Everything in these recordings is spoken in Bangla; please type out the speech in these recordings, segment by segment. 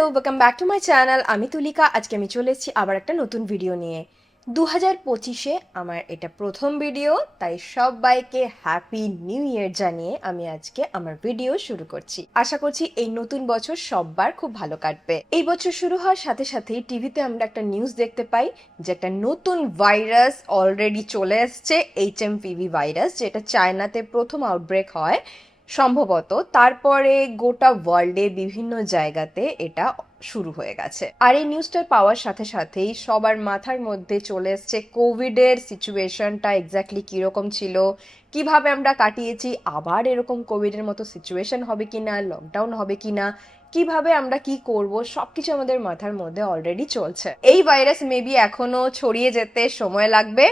Hello welcome back to my channel আমি তুলিকা। আজকে আমি চলে এসেছি আবার একটা নতুন ভিডিও নিয়ে। দু হাজার পঁচিশে আমার এটা প্রথম ভিডিও তাই সবাইকে হ্যাপি নিউ ইয়ার জানিয়ে আমি আজকে আমার ভিডিও শুরু করছি। আশা করছি এই নতুন বছর সববার খুব ভালো কাটবে। এই বছর শুরু হওয়ার সাথে সাথেই টিভিতে আমরা একটা নিউজ দেখতে পাই, যে একটা নতুন ভাইরাস অলরেডি চলে এসছে এইচ এম পিভি ভাইরাস যেটা চায়নাতে প্রথম আউটব্রেক হয়। সম্ভবত তারপরে গোটা ওয়ার্ল্ডে বিভিন্ন জায়গাতে এটা শুরু হয়ে গেছে। আর এই নিউজটা পাওয়ার সাথে সাথেই সবার মাথার মধ্যে চলে এসছে কোভিডের সিচুয়েশনটা এক্স্যাক্টলি কীরকম ছিল, কীভাবে আমরা কাটিয়েছি, আবার এরকম কোভিডের মতো সিচুয়েশন হবে কিনা, লকডাউন হবে কিনা, কীভাবে আমরা কি করব, সবকিছু আমাদের মাথার মধ্যে অলরেডি চলছে। এই ভাইরাস মেবি এখনও ছড়িয়ে যেতে সময় লাগবে,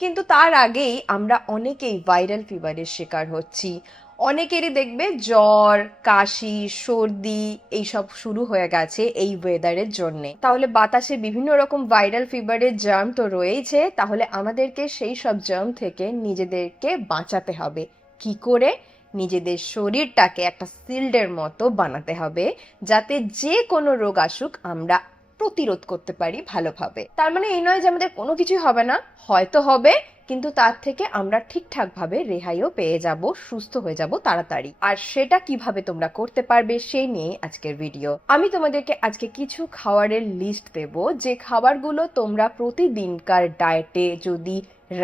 কিন্তু তার আগেই আমরা অনেকেই ভাইরাল ফিভারের শিকার হচ্ছি। অনেকেরই দেখবে জ্বর, কাশি, সর্দি, এইসব শুরু হয়ে গেছে এই ওয়েদারের জন্য। তাহলে বাতাসে বিভিন্ন রকম ভাইরাল ফিভারের জার্ম তো রয়েছে তাহলে আমাদেরকে সেই সব জার্ম থেকে নিজেদেরকে বাঁচাতে হবে। কি করে? নিজেদের শরীরটাকে একটা সিল্ডের মতো বানাতে হবে, যাতে যে কোনো রোগ আসুক, আমরা প্রতিরোধ করতে পারি ভালোভাবে। তার মানে এই নয় যে আমাদের কোনো কিছুই হবে না। হয়তো হবে, কিন্তু তার থেকে আমরা ঠিকঠাক ভাবে রেহাইও পেয়ে যাব, সুস্থ হয়ে যাব তাড়াতাড়ি। আর সেটা কীভাবে তোমরা করতে পারবে সেই নিয়ে আজকের ভিডিও আমি তোমাদেরকে আজকে কিছু খাবারের লিস্ট দেব। যে খাবারগুলো তোমরা প্রতিদিনকার ডায়েটে যদি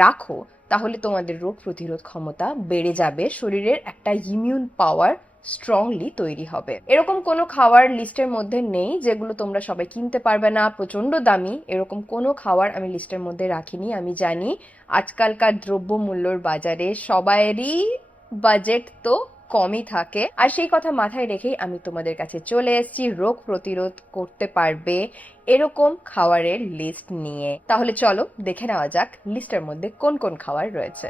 রাখো, তাহলে তোমাদের রোগ প্রতিরোধ ক্ষমতা বেড়ে যাবে। শরীরের একটা ইমিউন পাওয়ার স্ট্রংলি তৈরি হবে। এরকম কোনো খাওয়ার লিস্টের মধ্যে নেই যেগুলো তোমরা সবাই কিনতে পারবে না প্রচণ্ড দামি। এরকম কোনো খাবার আমি লিস্টের মধ্যে রাখিনি, আমি জানি। আজকালকার দ্রব্য মূল্যর বাজারে সবাইয়েরই বাজেট তো কমই থাকে। আর সেই কথা মাথায় রেখেই আমি তোমাদের কাছে চলে এসেছি, রোগ প্রতিরোধ করতে পারবে এরকম খাবারের লিস্ট নিয়ে। তাহলে চলো দেখে নেওয়া যাক লিস্টের মধ্যে কোন কোন খাবার রয়েছে।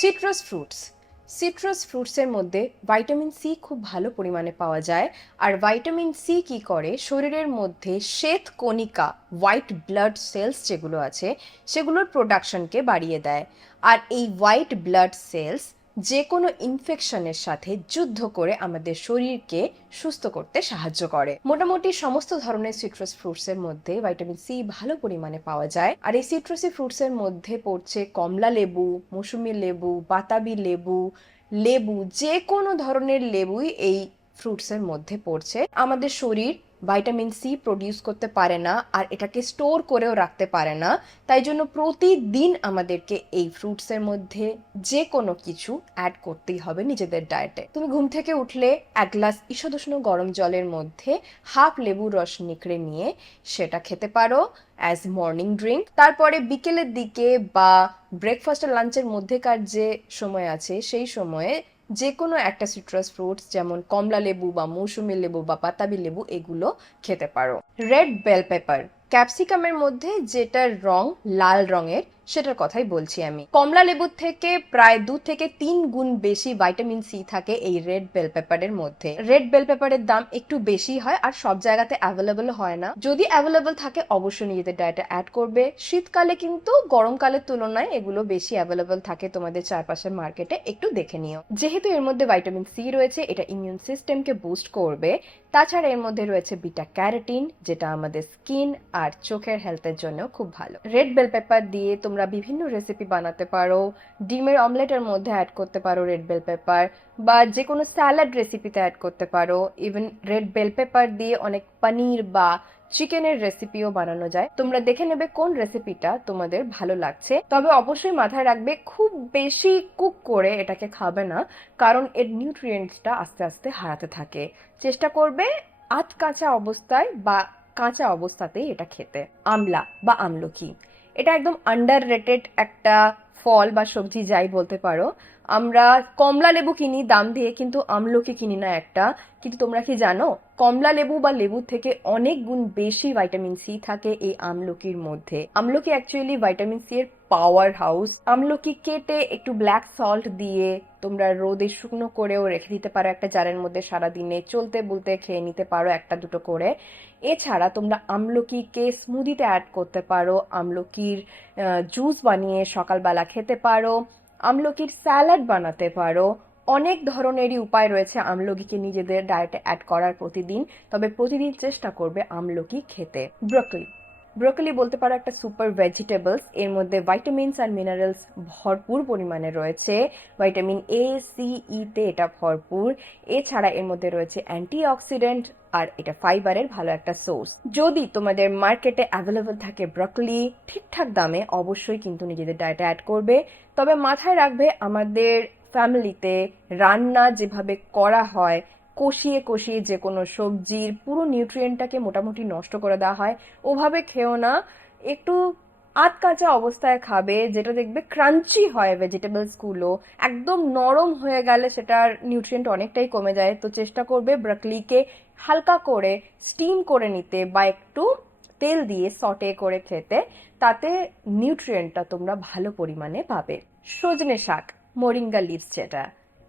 সিট্রাস ফ্রুটস সিট্রাস ফ্রুটসের মধ্যে ভাইটামিন সি খুব ভালো পরিমাণে পাওয়া যায়। আর ভাইটামিন সি কি করে? শরীরের মধ্যে শ্বেত কণিকা হোয়াইট ব্লাড সেলস যেগুলো আছে, সেগুলোর প্রোডাকশনকে বাড়িয়ে দেয়। আর এই হোয়াইট ব্লাড সেলস যে কোনো ইনফেকশনের সাথে যুদ্ধ করে আমাদের শরীরকে সুস্থ করতে সাহায্য করে। মোটামুটি সমস্ত ধরনের সিট্রাস ফ্রুটসের মধ্যে ভাইটামিন সি ভালো পরিমাণে পাওয়া যায়। আর এই সিট্রাসি ফ্রুটসের মধ্যে পড়ছে কমলা লেবু, মৌসুমি লেবু, বাতাবি লেবু লেবু যে কোনো ধরনের লেবুই এই ফ্রুটসের মধ্যে পড়ছে। আমাদের শরীর ভাইটামিন সি প্রডিউস করতে পারে না আর এটাকে স্টোর করেও রাখতে পারে না। তাই জন্য প্রতিদিন আমাদেরকে এই ফ্রুটসের মধ্যে যে কোনো কিছু অ্যাড করতেই হবে নিজেদের ডায়েটে তুমি ঘুম থেকে উঠলে এক গ্লাস ঈষদুষ্ণ গরম জলের মধ্যে হাফ লেবুর রস নিকড়ে নিয়ে সেটা খেতে পারো অ্যাজ মর্নিং ড্রিঙ্ক তারপরে বিকেলের দিকে বা ব্রেকফাস্ট আর লাঞ্চের মধ্যেকার যে সময় আছে সেই সময়ে যে কোনো একটা সিট্রাস ফ্রুটস যেমন কমলা লেবু বা মৌসুমি লেবু বা পাতাবি লেবু, এগুলো খেতে পারো। রেড বেল পেপার ক্যাপসিকামের মধ্যে যেটার রং লাল রঙের সেটার কথাই বলছি আমি। কমলা লেবুর থেকে প্রায় দু থেকে তিন গুণ বেশি ভাইটামিন সি থাকে এই রেড বেল পেপারের মধ্যে। রেড বেল পেপারের দাম একটু বেশি হয় আর সব জায়গাতে অ্যাভেলেবল হয় না। যদি অ্যাভেলেবল থাকে অবশ্যই নিজেদের ডায়েটে অ্যাড করবে। শীতকালে কিন্তু গরমকালের তুলনায় এগুলো বেশি অ্যাভেলেবল থাকে তোমাদের চারপাশের মার্কেটে একটু দেখে নিও। যেহেতু এর মধ্যে ভাইটামিন সি রয়েছে, এটা ইমিউন সিস্টেমকে বুস্ট করবে। তাছাড়া এর মধ্যে রয়েছে বিটা ক্যারোটিন যেটা আমাদের স্কিন আর চোখের হেলথের জন্য খুব ভালো। রেড বেল পেপার দিয়ে তোমরা বিভিন্ন রেসিপি বানাতে পারো, ডিমের অমলেটের মধ্যে অ্যাড করতে পারো রেড বেল পেপার বা যে কোনো স্যালাড রেসিপিতে অ্যাড করতে পারো। ইভেন রেড বেল পেপার দিয়ে অনেক পনির বা চিকেনের রেসিপিও বানানো যায়। তোমরা দেখে নেবে কোন রেসিপিটা তোমাদের ভালো লাগছে। তবে অবশ্যই মাথায় রাখবে, খুব বেশি কুক করে এটাকে খাবে না, কারণ এর নিউট্রিয়েন্টসটা আস্তে আস্তে হারাতে থাকে। চেষ্টা করবে আধ কাঁচা অবস্থায় বা কাঁচা অবস্থাতেই এটা খেতে। আমলা বা আমলকি এটা একদম আন্ডার রেটেড একটা ফল বা সবজি, যাই বলতে পারো। আমরা কমলা লেবু কিনি দাম দিয়ে, কিন্তু আমলকি কিনি না একটা। কিন্তু তোমরা কি জানো, কমলা লেবু বা লেবু থেকে অনেক গুণ বেশি ভাইটামিন সি থাকে এই আমলকির মধ্যে। আমলকি অ্যাকচুয়ালি ভাইটামিন সি এর পাওয়ার হাউস আমলকি কেটে একটু ব্ল্যাক সল্ট দিয়ে তোমরা রোদে শুকনো করেও রেখে দিতে পারো একটা জারের মধ্যে সারা দিনে চলতে বলতে খেয়ে নিতে পারো একটা দুটো করে। এছাড়া তোমরা আমলকিকে স্মুদিতে অ্যাড করতে পারো। আমলকির জুস বানিয়ে সকালবেলা খেতে পারো। আমলকির স্যালাড বানাতে পারো। অনেক ধরনেরই উপায় রয়েছে আমলকিকে নিজেদের ডায়েটে অ্যাড করার প্রতিদিন। তবে প্রতিদিন চেষ্টা করবে আমলকি খেতে। ব্রোকলি। ব্রোকলি বলতে পারো একটা সুপার ভেজিটেবলস এর মধ্যে ভাইটামিনস আর মিনারেলস ভরপুর পরিমাণে রয়েছে। ভাইটামিন এ সি ই তে এটা ভরপুর। এছাড়া এর মধ্যে রয়েছে অ্যান্টিঅক্সিডেন্ট আর এটা ফাইবারের ভালো একটা সোর্স যদি তোমাদের মার্কেটে অ্যাভেলেবল থাকে ব্রকলি ঠিকঠাক দামে অবশ্যই কিন্তু নিজেদের ডায়েটে অ্যাড করবে। তবে মাথায় রাখবে আমাদের ফ্যামিলিতে রান্না যেভাবে করা হয় কষিয়ে কষিয়ে যে কোনো সবজির পুরো নিউট্রিয়েন্টটাকে মোটামুটি নষ্ট করে দেওয়া হয়। ওভাবে খেও না। একটু আধ কাঁচা অবস্থায় খাবে, যেটা দেখবে ক্রাঞ্চি হয় ভেজিটেবলসগুলো একদম নরম হয়ে গেলে সেটার নিউট্রিয়েন্ট অনেকটাই কমে যায়। তো চেষ্টা করবে ব্রকলিকে হালকা করে স্টিম করে নিতে বা একটু তেল দিয়ে সটে করে খেতে। তাতে নিউট্রিয়েন্টটা তোমরা ভালো পরিমাণে পাবে। সজনে শাক, মোরিঙ্গা লিভস যেটা।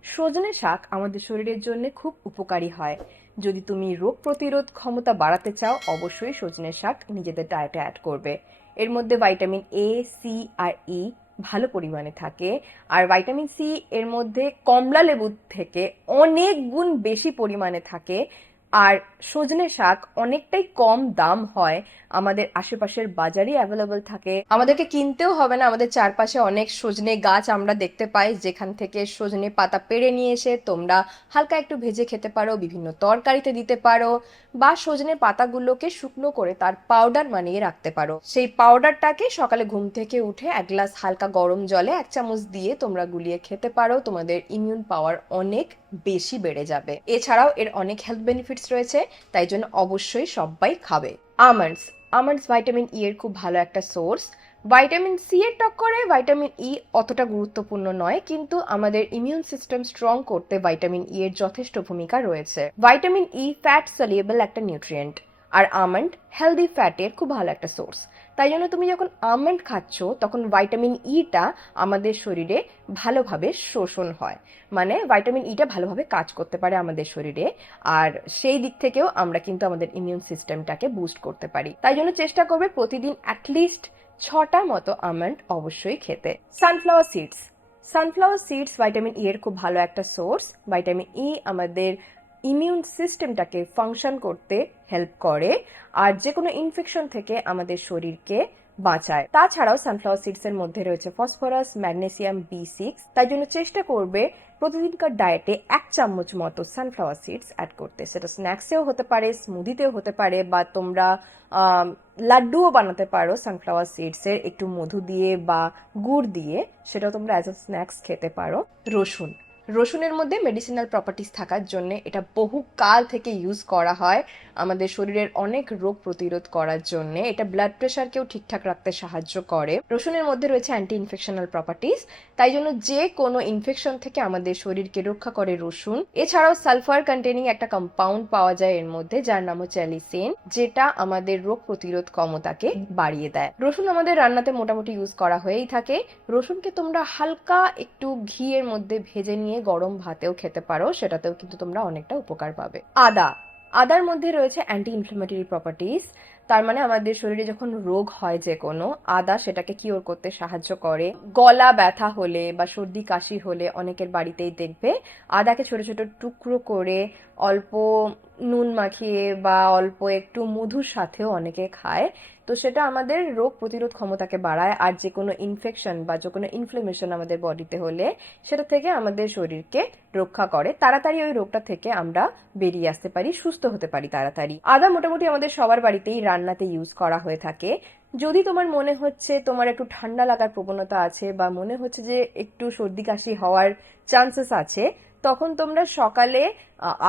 সজনে শাক আমাদের শরীরের জন্য খুব উপকারী হয়। যদি তুমি রোগ প্রতিরোধ ক্ষমতা বাড়াতে চাও, অবশ্যই সজনে শাক নিজেদের ডায়েটে অ্যাড করবে। এর মধ্যে ভাইটামিন এ সি আর ই ভালো পরিমাণে থাকে। আর ভাইটামিন সি এর মধ্যে কমলা লেবুর থেকে অনেক গুণ বেশি পরিমাণে থাকে। আর সজনে শাক অনেকটাই কম দাম হয়। আমাদের আশেপাশের বাজারই অ্যাভেলেবল থাকে। আমাদেরকে কিনতেও হবে না, আমাদের চারপাশে অনেক সজনে গাছ আমরা দেখতে পাই, যেখান থেকে সজনে পাতা পেড়ে নিয়ে এসে তোমরা হালকা একটু ভেজে খেতে পারো, বিভিন্ন তরকারিতে দিতে পারো, বা সজনে পাতাগুলোকে শুকনো করে তার পাউডার বানিয়ে রাখতে পারো। সেই পাউডারটাকে সকালে ঘুম থেকে উঠে এক গ্লাস হালকা গরম জলে এক চামচ দিয়ে তোমরা গুলিয়ে খেতে পারো, তোমাদের ইমিউন পাওয়ার অনেক বেশি বেড়ে যাবে। এছাড়াও এর অনেক হেলথ বেনিফিটস রয়েছে, তাই জন্য অবশ্যই সবাই খাবে। আমন্ডস আমন্ডস ভাইটামিন ই এর খুব ভালো একটা সোর্স ভাইটামিন সি এর টক্করে ভাইটামিন ই অতটা গুরুত্বপূর্ণ নয়, কিন্তু আমাদের ইমিউন সিস্টেম স্ট্রং করতে ভাইটামিন ই এর যথেষ্ট ভূমিকা রয়েছে। ভাইটামিন ই ফ্যাট সলিয়েবল একটা নিউট্রিয়েন্ট আর আমন্ড হেলদি ফ্যাটের খুব ভালো একটা সোর্স তাই জন্য তুমি যখন আমন্ড খাচ্ছ, তখন ভাইটামিন ইটা আমাদের শরীরে ভালোভাবে শোষণ হয়। মানে ভাইটামিন ইটা ভালোভাবে কাজ করতে পারে আমাদের শরীরে, আর সেই দিক থেকেও আমরা কিন্তু আমাদের ইমিউন সিস্টেমটাকে বুস্ট করতে পারি। তাই জন্য চেষ্টা করবে প্রতিদিন অ্যাটলিস্ট ছটা মতো আমন্ড অবশ্যই খেতে। Sunflower seeds sunflower seeds vitamin E এর খুব ভালো একটা সোর্স ভাইটামিন ই আমাদের ইমিউন সিস্টেমটাকে ফাংশন করতে হেল্প করে আর যে কোনো ইনফেকশন থেকে আমাদের শরীরকে বাঁচায়। তাছাড়াও সানফ্লাওয়ার সিডস এর মধ্যে রয়েছে ফসফরাস ম্যাগনেসিয়াম বি সিক্স তাই জন্য চেষ্টা করবে প্রতিদিনকার ডায়েটে এক চামচ মতো সানফ্লাওয়ার সিডস অ্যাড করতে। সেটা স্ন্যাক্সেও হতে পারে স্মুদিতেও হতে পারে বা তোমরা লাড্ডুও বানাতে পারো সানফ্লাওয়ার সিডসের একটু মধু দিয়ে বা গুড় দিয়ে সেটাও তোমরা অ্যাজ আ স্ন্যাক্স খেতে পারো। রসুন। রসুনের মধ্যে মেডিসিনাল প্রপার্টিস থাকার জন্য এটা বহু কাল থেকে ইউজ করা হয় আমাদের শরীরের অনেক রোগ প্রতিরোধ করার জন্য। এটা ব্লাড প্রেশারকেও ঠিকঠাক রাখতে সাহায্য করে। রসুনের মধ্যে রয়েছে অ্যান্টি ইনফেকশনাল প্রপার্টিস তাই জন্য যে কোনো ইনফেকশন থেকে আমাদের শরীরকে রক্ষা করে রসুন। এছাড়াও সালফার কন্টেনিং একটা কম্পাউন্ড পাওয়া যায় এর মধ্যে, যার নাম হচ্ছে অ্যালিসেন যেটা আমাদের রোগ প্রতিরোধ ক্ষমতাকে বাড়িয়ে দেয়। রসুন আমাদের রান্নাতে মোটামুটি ইউজ করা হয়েই থাকে। রসুনকে তোমরা হালকা একটু ঘিয়ের মধ্যে ভেজে নিয়ে গরম ভাতেও খেতে পারো, সেটাতেও কিন্তু তোমরা অনেকটা উপকার পাবে। আদা। আদার মধ্যে রয়েছে অ্যান্টি ইনফ্লামেটরি প্রপার্টিস তার মানে আমাদের শরীরে যখন রোগ হয় যে কোনো, আদা সেটাকে কিওর করতে সাহায্য করে। গলা ব্যথা হলে বা সর্দি কাশি হলে অনেকের বাড়িতেই দেখবে, আদাকে ছোট ছোট টুকরো করে অল্প নুন মাখিয়ে বা অল্প একটু মধুর সাথেও অনেকে খায়। তো সেটা আমাদের রোগ প্রতিরোধ ক্ষমতাকে বাড়ায় আর যে কোনো ইনফেকশন বা যে কোনো ইনফ্লেমেশন আমাদের বডিতে হলে সেটা থেকে আমাদের শরীরকে রক্ষা করে। তাড়াতাড়ি ওই রোগটা থেকে আমরা বেরিয়ে আসতে পারি, সুস্থ হতে পারি তাড়াতাড়ি। আদা মোটামুটি আমাদের সবার বাড়িতেই রান্নাতে ইউজ করা হয়ে থাকে। যদি তোমার মনে হচ্ছে তোমার একটু ঠান্ডা লাগার প্রবণতা আছে বা মনে হচ্ছে যে একটু সর্দি কাশি হওয়ার চান্সেস আছে তখন তোমরা সকালে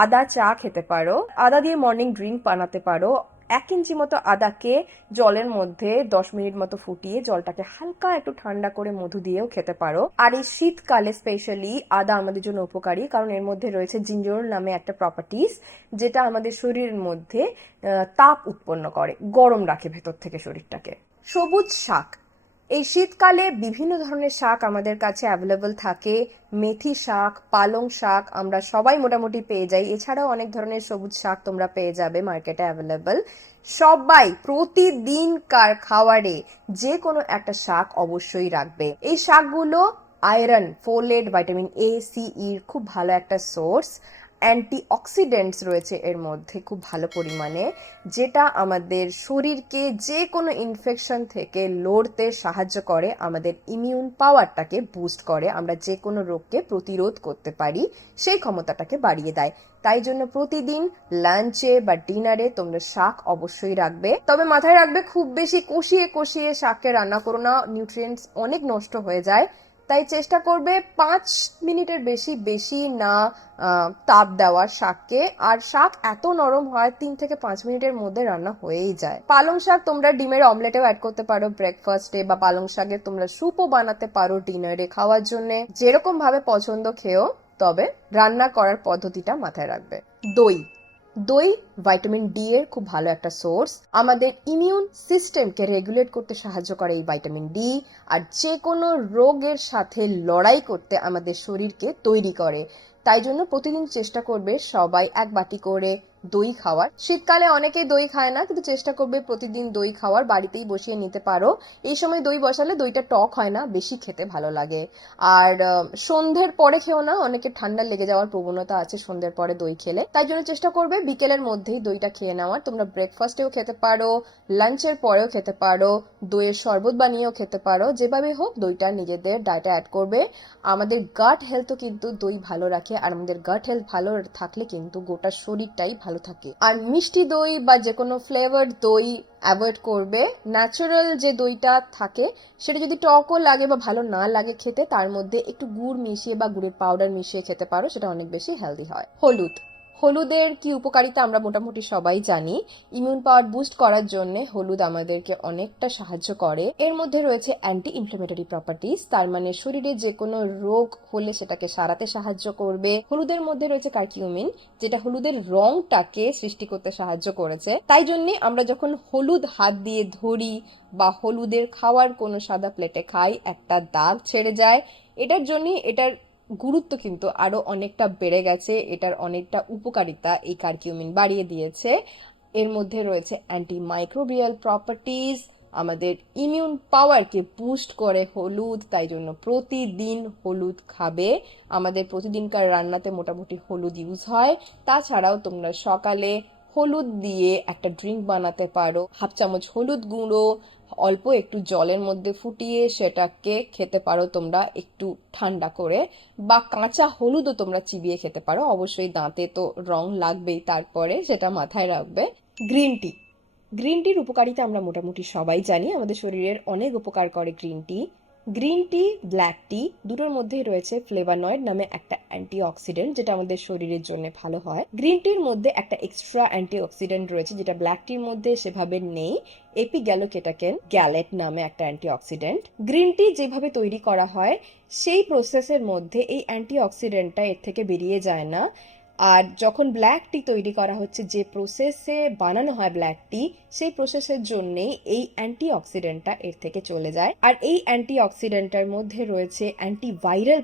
আদা চা খেতে পারো। আদা দিয়ে মর্নিং ড্রিঙ্ক বানাতে পারো। এক ইঞ্চি মতো আদাকে জলের মধ্যে দশ মিনিট মতো ফুটিয়ে জলটাকে হালকা একটু ঠান্ডা করে মধু দিয়েও খেতে পারো। আর এই শীতকালে স্পেশালি আদা আমাদের জন্য উপকারী, কারণ এর মধ্যে রয়েছে জিঞ্জর নামে একটা প্রপার্টিস যেটা আমাদের শরীরের মধ্যে তাপ উৎপন্ন করে, গরম রাখে ভেতর থেকে শরীরটাকে। সবুজ শাক এই শীতকালে বিভিন্ন ধরনের শাক আমাদের কাছে অ্যাভেলেবল থাকে। মেথি শাক, পালং শাক আমরা সবাই মোটামুটি পেয়ে যাই। এছাড়াও অনেক ধরনের সবুজ শাক তোমরা পেয়ে যাবে মার্কেটে অ্যাভেলেবল সবাই প্রতিদিনকার খাওয়ারে যে কোনো একটা শাক অবশ্যই রাখবে। এই শাকগুলো iron folate vitamin A C ইর খুব ভালো একটা সোর্স অ্যান্টি অক্সিডেন্টস রয়েছে এর মধ্যে খুব ভালো পরিমাণে, যেটা আমাদের শরীরকে যে কোনো ইনফেকশন থেকে লড়তে সাহায্য করে, আমাদের ইমিউন পাওয়ারটাকে বুস্ট করে, আমরা যে কোনো রোগকে প্রতিরোধ করতে পারি, সেই ক্ষমতাটাকে বাড়িয়ে দেয়। তাই জন্য প্রতিদিন লাঞ্চে বা ডিনারে তোমরা শাক অবশ্যই রাখবে। তবে মাথায় রাখবে, খুব বেশি কষিয়ে কষিয়ে শাককে রান্না করো না নিউট্রিয়েন্টস অনেক নষ্ট হয়ে যায়। তাই চেষ্টা করবে পাঁচ মিনিটের বেশি বেশি না তাপ দেওয়ার শাককে। আর শাক এত নরম হয়, তিন থেকে পাঁচ মিনিটের মধ্যে রান্না হয়েই যায়। পালং শাক তোমরা ডিমের অমলেটেও অ্যাড করতে পারো ব্রেকফাস্টে বা পালং শাকের তোমরা স্যুপও বানাতে পারো ডিনারে খাওয়ার জন্য। যেরকম ভাবে পছন্দ খেও, তবে রান্না করার পদ্ধতিটা মাথায় রাখবে। দই। দই ভাইটামিন ডি এর খুব ভালো একটা সোর্স আমাদের ইমিউন সিস্টেমকে রেগুলেট করতে সাহায্য করে এই ভাইটামিন ডি আর যে কোনো রোগের সাথে লড়াই করতে আমাদের শরীরকে তৈরি করে। তাই জন্য প্রতিদিন চেষ্টা করবে সবাই এক বাটি করে দই খাওয়ার। শীতকালে অনেকেই দই খায় না, কিন্তু চেষ্টা করবে প্রতিদিন দই খাওয়ার, বাড়িতেই বসিয়ে নিতে পারো। এই সময় দই বসালে দইটা টক হয় না, বেশি খেতে ভালো লাগে। আর সন্ধ্যের পরে খেও না, অনেকে ঠান্ডা লেগে যাওয়ার প্রবণতা আছে সন্ধ্যের পরে দই খেলে। তাই জন্য চেষ্টা করবে বিকেলের মধ্যেই দইটা খেয়ে নেওয়ার। তোমরা ব্রেকফাস্টেও খেতে পারো লাঞ্চের পরেও খেতে পারো, দইয়ের শরবত বানিয়েও খেতে পারো, যেভাবে হোক দইটা নিজেদের ডায়েটে অ্যাড করবে। আমাদের গাট হেলথও কিন্তু দই ভালো রাখে, আর আমাদের গাট হেলথ ভালো থাকলে কিন্তু গোটা শরীরটাই ভালো থাকে। আর মিষ্টি দই বা যে কোনো ফ্লেভার দই অ্যাভয়েড করবে। ন্যাচারাল যে দইটা থাকে, সেটা যদি টকও লাগে বা ভালো না লাগে খেতে, তার মধ্যে একটু গুড় মিশিয়ে বা গুড়ের পাউডার মিশিয়ে খেতে পারো, সেটা অনেক বেশি হেলদি হয়। হলুদ। হলুদের কি উপকারিতা আমরা মোটামুটি সবাই জানি। ইমিউন পাওয়ার বুস্ট করার জন্য হলুদ আমাদেরকে অনেকটা সাহায্য করে। এর মধ্যে রয়েছে অ্যান্টি ইনফ্লেমেটরি প্রপার্টিস তার মানে শরীরে যে কোনো রোগ হলে সেটাকে সারাতে সাহায্য করবে। হলুদের মধ্যে রয়েছে কার্কিউমিন যেটা হলুদের রংটাকে সৃষ্টি করতে সাহায্য করেছে। তাই জন্য আমরা যখন হলুদ হাত দিয়ে ধরি বা হলুদের খাওয়ার কোনো সাদা প্লেটে খাই, একটা দাগ ছেড়ে যায়। এটার জন্য এটার গুরুত্ব কিন্তু আরও অনেকটা বেড়ে গেছে। এটার অনেকটা উপকারিতা এই কার্কিউমিন বাড়িয়ে দিয়েছে। এর মধ্যে রয়েছে অ্যান্টি মাইক্রোবিয়াল প্রপার্টিজ আমাদের ইমিউন পাওয়ারকে বুস্ট করে হলুদ, তাই জন্য প্রতিদিন হলুদ খাবে। আমাদের প্রতিদিনকার রান্নাতে মোটামুটি হলুদ ইউজ হয়। তাছাড়াও তোমরা সকালে হলুদ দিয়ে একটা ড্রিঙ্ক বানাতে পারো। হাফ চামচ হলুদ গুঁড়ো অল্প একটু জলের মধ্যে ফুটিয়ে সেটাকে খেতে পারো তোমরা একটু ঠান্ডা করে, বা কাঁচা হলুদও তোমরা চিবিয়ে খেতে পারো। অবশ্যই দাঁতে তো রং লাগবেই, তারপরে সেটা মাথায় রাখবে। Green tea. গ্রিন টির উপকারিতা আমরা মোটামুটি সবাই জানি। আমাদের শরীরের অনেক উপকার করে green tea. Green tea, black tea, দুটোর মধ্যেই রয়েছে ফ্লেভানয়েড নামে একটা অ্যান্টি অক্সিডেন্ট যেটা আমাদের শরীরের জন্য ভালো হয়। গ্রিন টির মধ্যে একটা এক্সট্রা অ্যান্টি অক্সিডেন্ট রয়েছে, যেটা ব্ল্যাক টির মধ্যে সেভাবে নেই। এপি গ্যালোকেটাকেন গ্যালেট নামে একটা অ্যান্টি অক্সিডেন্ট গ্রিন টি যেভাবে তৈরি করা হয়, সেই প্রসেসের মধ্যে এই অ্যান্টি অক্সিডেন্টটা এর থেকে বেরিয়ে যায় না। আর যখন ব্ল্যাক টি তৈরি করা হচ্ছে, যে প্রসেসে বানানো হয় ব্ল্যাক টি সেই প্রসেসের জন্যেই এই অ্যান্টি অক্সিডেন্টটা এর থেকে চলে যায়। আর এই অ্যান্টি অক্সিডেন্টের মধ্যে রয়েছে অ্যান্টি ভাইরাল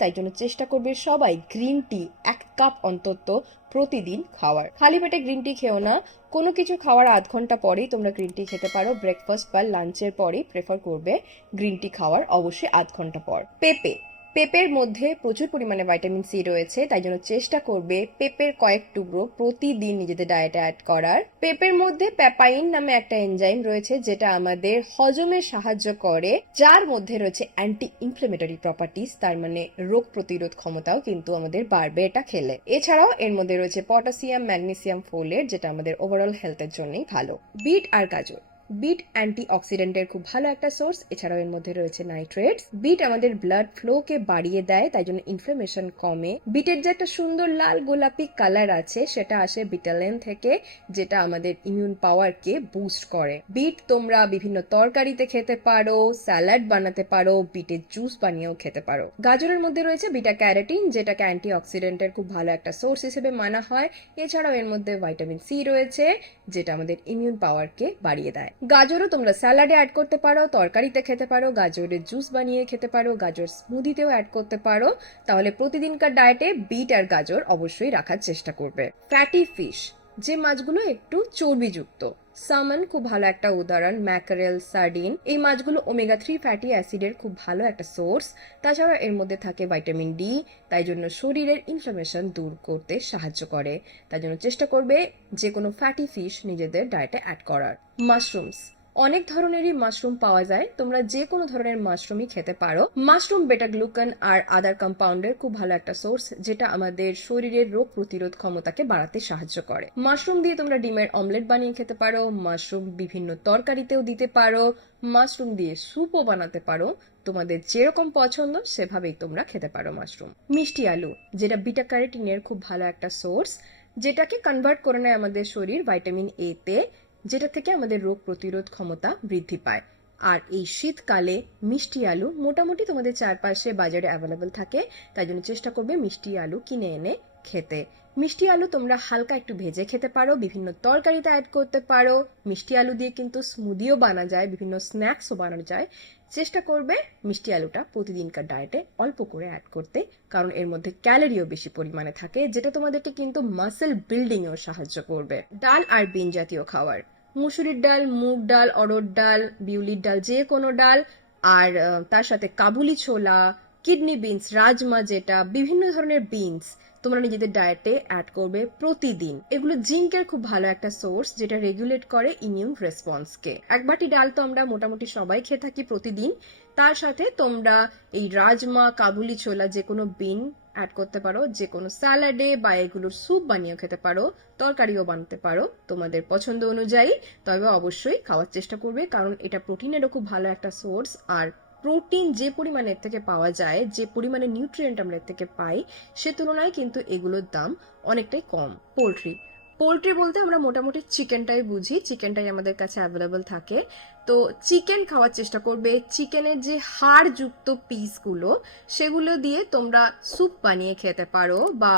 তাই জন্য চেষ্টা করবে সবাই গ্রিন টি এক কাপ অন্তত প্রতিদিন খাওয়ার। খালি পেটে গ্রিন টি খেও না, কোনো কিছু খাওয়ার আধ ঘণ্টা পরেই তোমরা গ্রিন টি খেতে পারো। ব্রেকফাস্ট বা লাঞ্চের পরেই প্রেফার করবে গ্রিন টি খাওয়ার অবশ্যই আধ ঘণ্টা পর। পেঁপে পেঁপের মধ্যে প্রচুর পরিমাণে ভাইটামিন সি রয়েছে, তাই জন্য চেষ্টা করবে পেঁপের কয়েক টুকরো প্রতিদিন নিজেদের ডায়েটে অ্যাড করার। পেঁপের মধ্যে প্যাপাইন নামে একটা এনজাইম রয়েছে, যেটা আমাদের হজমে সাহায্য করে, যার মধ্যে রয়েছে অ্যান্টি ইনফ্লেমেটরি প্রপার্টিস তার মানে রোগ প্রতিরোধ ক্ষমতাও কিন্তু আমাদের বাড়বে এটা খেলে। এছাড়াও এর মধ্যে রয়েছে পটাশিয়াম ম্যাগনেসিয়াম ফোলেট যেটা আমাদের ওভারঅল হেলথের জন্যই ভালো। বিট আর গাজর। বিট অ্যান্টি অক্সিডেন্টের খুব ভালো একটা সোর্স, এছাড়াও এর মধ্যে রয়েছে নাইট্রেটস। বিট আমাদের ব্লাড ফ্লোকে বাড়িয়ে দেয়, তাই জন্য ইনফ্লামেশন কমে। বিটের যে একটা সুন্দর লাল গোলাপি কালার আছে, সেটা আসে বিটালেন থেকে, যেটা আমাদের ইমিউন পাওয়ারকে বুস্ট করে। বিট তোমরা বিভিন্ন তরকারিতে খেতে পারো স্যালাড বানাতে পারো বিটের জুস বানিয়েও খেতে পারো। গাজরের মধ্যে রয়েছে বিটা ক্যারোটিন যেটাকে অ্যান্টি অক্সিডেন্টের খুব ভালো একটা সোর্স হিসেবে মানা হয়। এছাড়াও এর মধ্যে ভাইটামিন সি রয়েছে, যেটা আমাদের ইমিউন পাওয়ারকে বাড়িয়ে দেয়। গাজরও তোমরা স্যালাডে অ্যাড করতে পারো, তরকারিতে খেতে পারো, গাজরের জুস বানিয়ে খেতে পারো, গাজর স্মুদিতেও অ্যাড করতে পারো। তাহলে প্রতিদিনকার ডায়েটে বিট আর গাজর অবশ্যই রাখার চেষ্টা করবে। ফ্যাটি ফিশ যে মাছগুলো একটু চর্বিযুক্ত। সামন খুব ভালো একটা উদাহরণ, ম্যাকারেল, সার্ডিন। এই মাছগুলো ওমেগা থ্রি ফ্যাটি অ্যাসিডের খুব ভালো একটা সোর্স তাছাড়া এর মধ্যে থাকে ভাইটামিন ডি তাই জন্য শরীরের ইনফ্লামেশন দূর করতে সাহায্য করে। তাই জন্য চেষ্টা করবে যে কোনো ফ্যাটি ফিশ নিজেদের ডায়েটে অ্যাড করার। মাশরুমস অনেক ধরনেরই মাশরুম পাওয়া যায়। তোমরা যে কোনো ধরনের মাশরুমই খেতে পারো। মাশরুম বেটা গ্লুকন আর আদার কম্পাউন্ডের খুব ভালো একটা সোর্স, যেটা আমাদের শরীরের রোগ প্রতিরোধ ক্ষমতাকে বাড়াতে সাহায্য করে। মাশরুম দিয়ে তোমরা ডিমের অমলেট বানিয়ে খেতে পারো, মাশরুম বিভিন্ন তরকারিতেও দিতে পারো, মাশরুম দিয়ে স্যুপও বানাতে পারো। তোমাদের যেরকম পছন্দ, সেভাবেই তোমরা খেতে পারো মাশরুম। মিষ্টি আলু, যেটা বিটা ক্যারোটিনের খুব ভালো একটা সোর্স, যেটাকে কনভার্ট করে নেয় আমাদের শরীর ভাইটামিন এ তে। যেটা থেকে আমাদের রোগ প্রতিরোধ ক্ষমতা বৃদ্ধি পায়। আর এই শীতকালে মিষ্টি আলু মোটামুটি তোমাদের চারপাশে বাজারে অ্যাভেলেবেল থাকে, তাই জন্য চেষ্টা করবে মিষ্টি আলু কিনে এনে খেতে। মিষ্টি আলু তোমরা হালকা একটু ভেজে খেতে পারো, বিভিন্ন তরকারিতে অ্যাড করতে পারো। মিষ্টি আলু দিয়ে কিন্তু স্মুদিও বানা যায়, বিভিন্ন স্ন্যাক্সও বানানো যায়। চেষ্টা করবে মিষ্টি আলুটা প্রতিদিনকার ডায়েটে অল্প করে অ্যাড করতে, কারণ এর মধ্যে ক্যালোরিও বেশি পরিমাণে থাকে, যেটা তোমাদেরকে কিন্তু মাসেল বিল্ডিংয়েও সাহায্য করবে। ডাল আর বিন জাতীয় খাবার, মুসুরির ডাল, মুগ ডাল অড়দ ডাল, বিউলির ডাল, যে কোনো ডাল, আর তার সাথে কাবুলি ছোলা, কিডনি বিনস, রাজমা যেটা, বিভিন্ন ধরনের বিনস তোমরা নিজেদের ডায়েটে অ্যাড করবে প্রতিদিন। এগুলো জিঙ্কের খুব ভালো একটা সোর্স যেটা রেগুলেট করে ইমিউন রেসপন্সকে এক বাটি ডাল তো আমরা মোটামুটি সবাই খেয়ে থাকি প্রতিদিন। তার সাথে তোমরা এই রাজমা, কাবুলি ছোলা যে কোনো বিন অ্যাড করতে পারো, যে কোনো স্যালাডে বা এগুলোর স্যুপ বানিয়েও খেতে পারো, তরকারিও বানাতে পারো তোমাদের পছন্দ অনুযায়ী। তবে অবশ্যই খাওয়ার চেষ্টা করবে কারণ এটা প্রোটিনেরও খুব ভালো একটা সোর্স আর প্রোটিন যে পরিমাণে এর থেকে পাওয়া যায়, যে পরিমাণে নিউট্রিয়েন্ট আমরা এর থেকে পাই, সে তুলনায় কিন্তু এগুলোর দাম অনেকটাই কম। পোলট্রি পোলট্রি বলতে আমরা মোটামুটি চিকেনটাই বুঝি চিকেনটাই আমাদের কাছে অ্যাভেলেবল থাকে। তো চিকেন খাওয়ার চেষ্টা করবে চিকেনের যে হাড়যুক্ত পিসগুলো সেগুলো দিয়ে তোমরা স্যুপ বানিয়ে খেতে পারো বা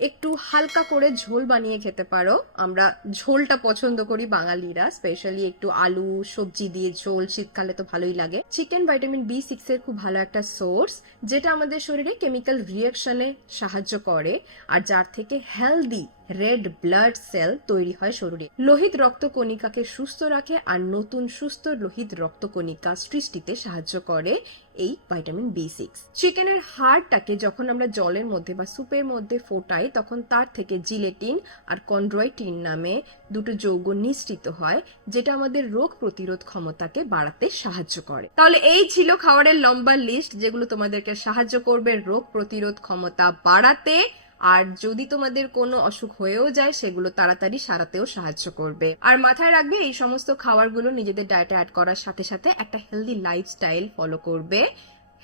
একটু হালকা করে ঝোল বানিয়ে খেতে পারো। আমরা ঝোলটা পছন্দ করি বাঙালিরা স্পেশালি একটু আলু, সবজি দিয়ে ঝোল, শীতকালে তো ভালোই লাগে। চিকেন ভাইটামিন বি সিক্স এর খুব ভালো একটা সোর্স যেটা আমাদের শরীরে কেমিক্যাল রিয়াকশনে সাহায্য করে, আর যার থেকে হেলদি রেড ব্লাড সেল তৈরি হয় শরীরে। লোহিত রক্তকণিকাকে সুস্থ রাখে আর নতুন সুস্থ লোহিত রক্তকণিকা সৃষ্টিতে সাহায্য করে এই ভাইটামিন বি সিক্স চিকেনের হাড়টাকে যখন আমরা জলের মধ্যে বা স্যুপের মধ্যে ফোটাই, তখন তার থেকে জিলেটিন আর কন্ড্রয়টিন নামে দুটো যৌগ নিঃসৃত হয়, যেটা আমাদের রোগ প্রতিরোধ ক্ষমতাকে বাড়াতে সাহায্য করে। তাহলে এই ছিল খাবারের লম্বা লিস্ট যেগুলো তোমাদেরকে সাহায্য করবে রোগ প্রতিরোধ ক্ষমতা বাড়াতে। আর যদি তোমাদের কোনো অসুখ হয়েও যায়, সেগুলো তাড়াতাড়ি সারাতেও সাহায্য করবে। আর মাথায় রাখবে, এই সমস্ত খাবারগুলো নিজেদের ডায়েটে অ্যাড করার সাথে সাথে একটা হেলদি লাইফস্টাইল ফলো করবে।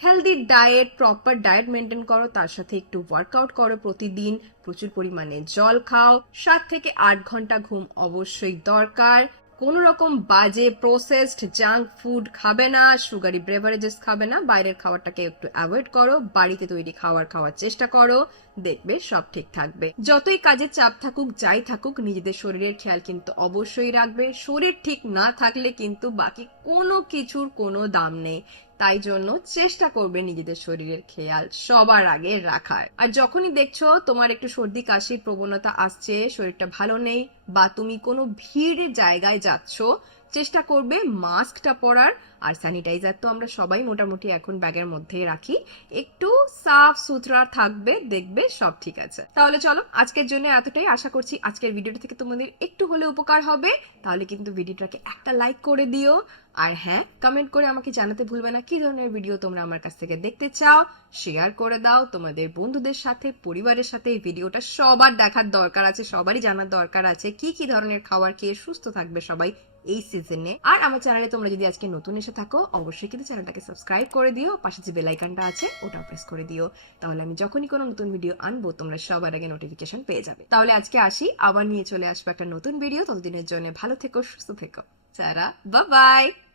Healthy diet proper diet maintain করো, তার সাথে একটু ওয়ার্কআউট করো প্রতিদিন। প্রচুর পরিমাণে জল খাও। সাত থেকে আট ঘণ্টা ঘুম অবশ্যই দরকার। কোনো রকম বাজে প্রসেসড জাঙ্ক ফুড খাবে না সুগারি ব্রেভারেজেস খাবে না, বাইরের খাবারটাকে একটু অ্যাভয়েড করো, বাড়িতে তৈরি খাবার খাওয়ার চেষ্টা করো, দেখবে সব ঠিক থাকবে। যতই কাজের চাপ থাকুক, যাই থাকুক, নিজেদের শরীরের খেয়াল কিন্তু অবশ্যই রাখবে। শরীর ঠিক না থাকলে কিন্তু বাকি কোনো কিছুর কোনো দাম নেই। তাই জন্য চেষ্টা করবে নিজেদের শরীরের খেয়াল সবার আগে রাখার। আর যখনই দেখছ তোমার একটু সর্দি কাশির প্রবণতা আসছে, শরীরটা ভালো নেই বা তুমি কোনো ভিড় জায়গায় যাচ্ছ, চেষ্টা করবে মাস্কটা পরার। আর স্যানিটাইজার তো আমরা সবাই মোটামুটি এখন ব্যাগের মধ্যেই রাখি। একটু সাফ সুতরা থাকবে, দেখবে সব ঠিক আছে। তাহলে চলো, আজকের জন্য এতটাই। আশা করছি আজকের ভিডিওটা থেকে তোমাদের একটু হলে উপকার হবে। তাহলে কিন্তু ভিডিওটাকে একটা লাইক করে দিও। আর হ্যাঁ কমেন্ট করে আমাকে জানাতে ভুলবে না কি ধরনের ভিডিও তোমরা আমার কাছ থেকে দেখতে চাও। শেয়ার করে দাও, তোমাদের বন্ধুদের সাথে, পরিবারের সাথে এই ভিডিওটা সবার দেখার দরকার আছে, সবারই জানার দরকার আছে। কি কি ধরনের খাবার খেয়ে সুস্থ থাকবে সবাই এই সিজনে আর আমার চ্যানেলে তোমরা যদি আজকে নতুন এসে থাকো, অবশ্যই কিন্তু চ্যানেলটাকে সাবস্ক্রাইব করে দিও। পাশে যে বেল আইকনটা আছে, ওটাও প্রেস করে দিও। তাহলে আমি যখনই কোনো নতুন ভিডিও আনব, তোমরা সবার আগে নোটিফিকেশন পেয়ে যাবে। তাহলে আজকে আসি, আবার নিয়ে চলে আসব একটা নতুন ভিডিও ততদিনের জন্য ভালো থেকো, সুস্থ থেকো। Ta-da. Bye-bye.